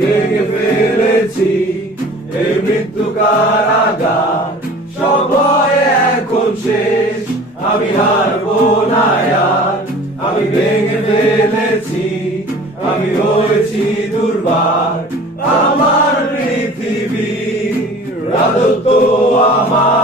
ভেঙে ফেলেছি এই মৃত্যু কারাগার, সব ভয় এখন শেষ, আমি হারবো না আর। আমি ভেঙে ফেলেছি, আমি হয়েছি দুর্বার, আমার পৃথিবী রাজত্ব আমার।